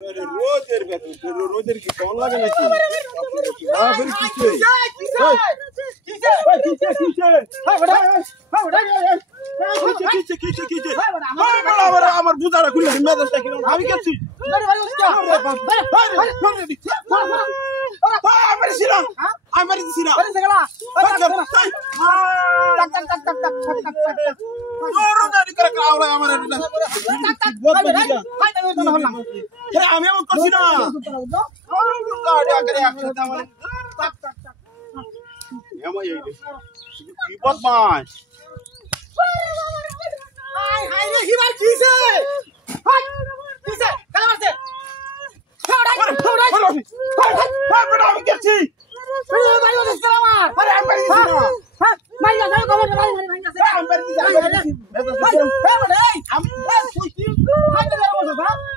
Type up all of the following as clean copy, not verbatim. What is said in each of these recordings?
রোদের বেতন রোদের কি কম লাগে নাকি আমার বুঝাটা খুলে মেজাজটা কিরকম আমি গেছি আমার আমি এমন করছি না বদমাস আমি গেছি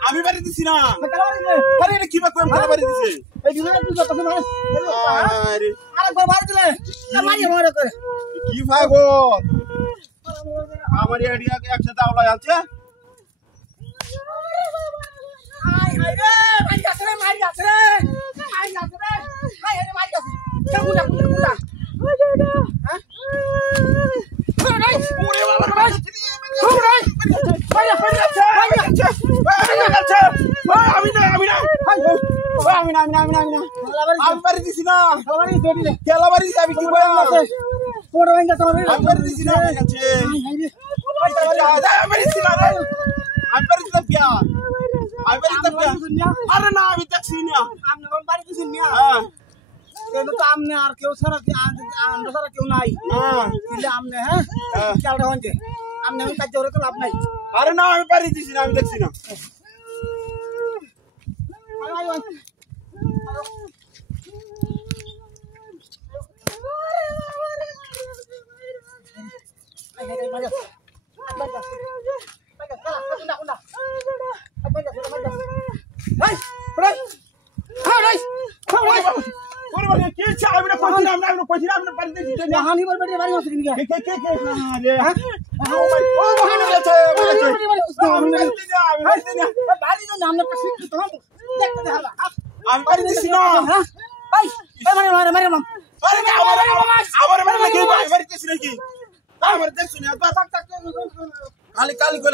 আমি বাড়ি দিছি না কি বা কম খেলা বাড়ি দিছে কি ভাই গো আমার এডিয়াকে একসাথে আওলা যাচ্ছে আমি বাড়ি দিছি না খেলা বাড়ি আমি কি বাড়ি দিছি না আরে না আমি দেখছি না আমনে আর কেউ ছাড়া আমরা ছাড়া কেউ নাই আমনে হ্যাঁ আমনে আমি কাজ তো লাভ নাই আরে না আমি বাড়ি দিছি না আমি দেখছি না আমি বাড়ি দিছি না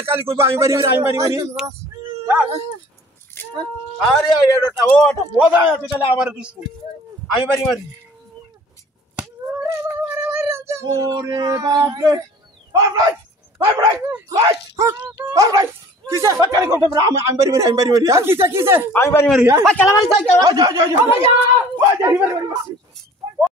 কালি কইবা আমি বাড়ি আরে ওটা বোঝা আছে তাহলে আমার দুশ্মন আমি বাড়ি ওরে বাপ রে কিসে কালি করতে আমি বাড়ি কিসে আমি বাড়ি